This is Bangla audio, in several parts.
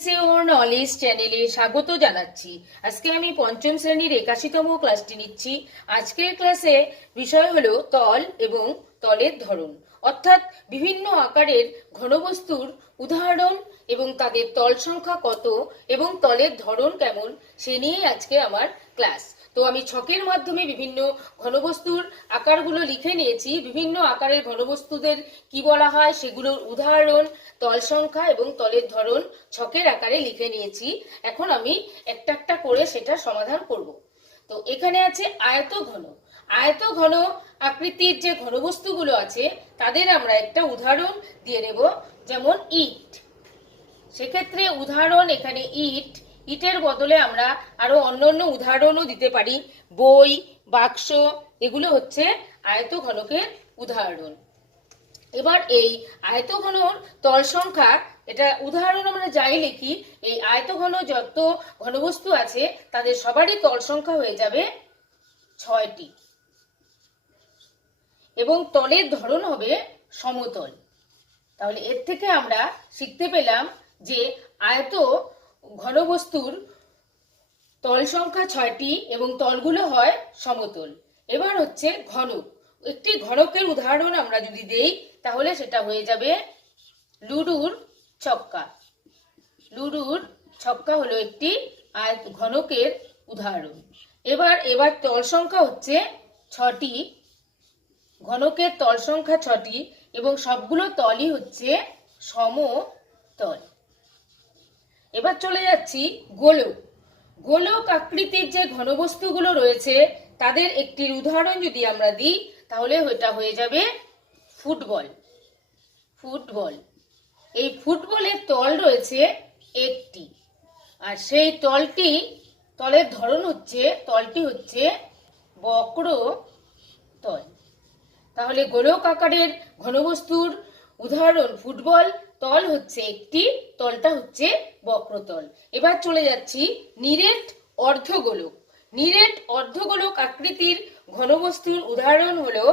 সিওর নলেজ চ্যানেলে স্বাগত জানাচ্ছি। আজকে আমি পঞ্চম শ্রেণীর 81তম ক্লাসটি নিচ্ছি। আজকের ক্লাসে বিষয় হলো তল এবং তলের ধরন, অর্থাৎ বিভিন্ন আকারের ঘনবস্তুর উদাহরণ এবং তাদের তল সংখ্যা কত এবং তলের ধরন কেমন সে নিয়েই আজকে আমার ক্লাস। তো আমি ছকের মাধ্যমে বিভিন্ন ঘনবস্তুর আকারগুলো লিখে নিয়েছি। বিভিন্ন আকারের ঘনবস্তুদের কি বলা হয় সেগুলোর উদাহরণ, তল সংখ্যা এবং তলের ধরন ছকের আকারে লিখে নিয়েছি। এখন আমি একটা একটা করে সেটা সমাধান করব। তো এখানে আছে আয়ত ঘন। আয়ত ঘন আকৃতির যে ঘনবস্তুগুলো আছে তাদের আমরা একটা উদাহরণ দিয়ে নেব, যেমন ইট। সেক্ষেত্রে উদাহরণ এখানে ইট, ইটের বদলে আমরা আরো অন্যান্য উদাহরণও দিতে পারি। বই, বাক্স, এগুলো হচ্ছে আয়ত ঘনকের উদাহরণ। এবার এই আয়তঘনর তল সংখ্যা, এটা উদাহরণ আমরা যাই লিখি, এই আয়তঘন যত ঘনবস্তু আছে তাদের সবারই তল সংখ্যা হয়ে যাবে 6টি এবং তলের ধরন হবে সমতল। তাহলে এর থেকে আমরা শিখতে পেলাম যে আয়ত ঘনবস্তুর তল সংখ্যা 6টি এবং তলগুলো হয় সমতল। এবার হচ্ছে ঘনক। একটি ঘনকের উদাহরণ আমরা যদি দেই তাহলে সেটা হয়ে যাবে লুডুর ছক্কা। লুডুর ছক্কা হলো একটি ঘনকের উদাহরণ। এবার তল সংখ্যা হচ্ছে 6টি, ঘনকের তল সংখ্যা 6টি এবং সবগুলো তলই হচ্ছে সমতল। এবার চলে যাচ্ছি গোলক। গোলক আকৃতির যে ঘনবস্তুগুলো রয়েছে তাদের একটির উদাহরণ যদি আমরা দিই তাহলে এটা হয়ে যাবে ফুটবল। ফুটবল, এই ফুটবলের তল রয়েছে একটি, আর সেই তলের ধরন হচ্ছে, তলটি হচ্ছে বক্র তল। তাহলে গোলক আকারের ঘনবস্তুর উদাহরণ ফুটবল, তল হচ্ছে একটি, তলটা হচ্ছে বক্রতল। এবার চলে যাচ্ছি নিরেট অর্ধগোলক। নিরেট অর্ধগোলক আকৃতির ঘনবস্তুর উদাহরণ হলো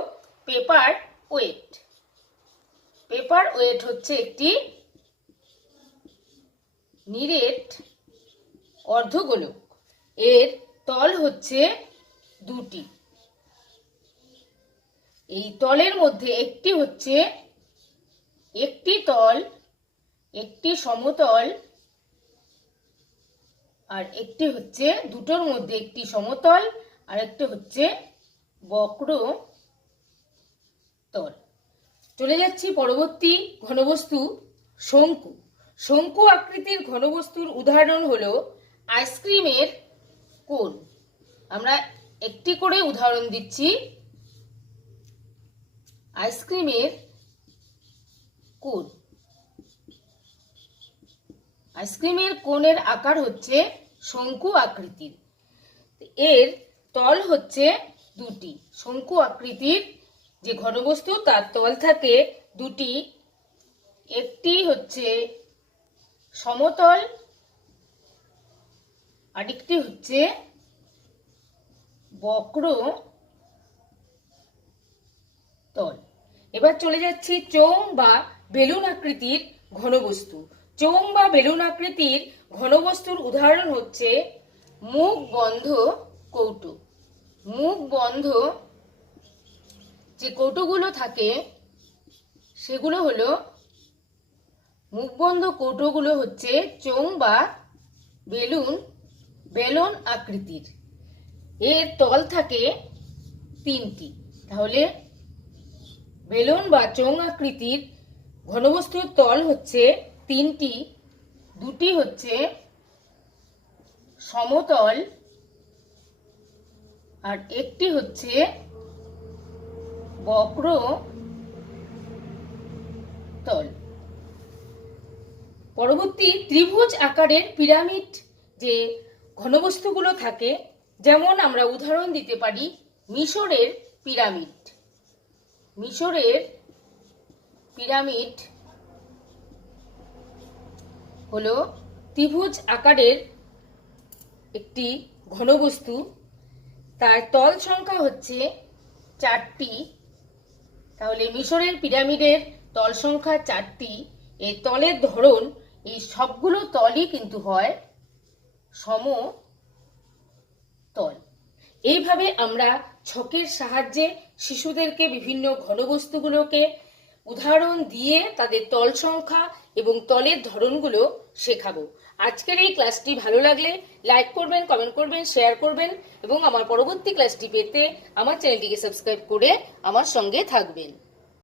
পেপার ওয়েট। পেপার ওয়েট হচ্ছে একটি নিরেট অর্ধগোলক, এর তল হচ্ছে 2টি। এই তলের মধ্যে একটি হচ্ছে একটি তল, একটি সমতল, আর একটি হচ্ছে দুটোর মধ্যে একটি সমতল আর একটি হচ্ছে বক্র তল। চলে যাচ্ছি পরবর্তী ঘনবস্তু শঙ্কু। শঙ্কু আকৃতির ঘনবস্তুর উদাহরণ হলো আইসক্রিমের কোন। আমরা একটি করে উদাহরণ দিচ্ছি। আইসক্রিমের কোন। আইসক্রিমের কোণের আকার হচ্ছে শঙ্কু আকৃতির, এর তল হচ্ছে 2টি। শঙ্কু আকৃতির যে ঘনবস্তু তার তল থাকে 2টি, একটি হচ্ছে সমতল আরেকটি হচ্ছে বক্র তল। এবার চলে যাচ্ছি চোঙ বা বেলুন আকৃতির ঘনবস্তু। চোঙ বা বেলুন আকৃতির ঘনবস্তুর উদাহরণ হচ্ছে মুখ বন্ধ কৌটো। মুখ বন্ধ যে কৌটোগুলো থাকে সেগুলো হলো, মুখবন্ধ কৌটোগুলো হচ্ছে চোঙ বা বেলুন আকৃতির, এর তল থাকে 3টি। তাহলে বেলুন বা চোঙ আকৃতির ঘনবস্তুর তল হচ্ছে 3টি, 2টি হচ্ছে সমতল আর একটি হচ্ছে বক্র তল। পরবর্তী ত্রিভুজ আকারের পিরামিড যে ঘনবস্তুগুলো থাকে, যেমন আমরা উদাহরণ দিতে পারি মিশরের পিরামিড। মিশরের পিরামিড হলো ত্রিভুজ আকারের একটি ঘনবস্তু, তার তল সংখ্যা হচ্ছে 4টি। তাহলে মিশরের পিরামিডের তল সংখ্যা 4টি, এই তলের ধরন এই সবগুলো তলই কিন্তু হয় সমতল। এইভাবে আমরা ছকের সাহায্যে শিশুদেরকে বিভিন্ন ঘনবস্তুগুলোকে উদাহরণ দিয়ে তাদের তল সংখ্যা এবং তলের ধরনগুলো শেখাবো। আজকের এই ক্লাসটি ভালো লাগলে লাইক করবেন, কমেন্ট করবেন, শেয়ার করবেন এবং আমার পরবর্তী ক্লাসটি পেতে আমার চ্যানেলটিকে সাবস্ক্রাইব করে আমার সঙ্গে থাকবেন।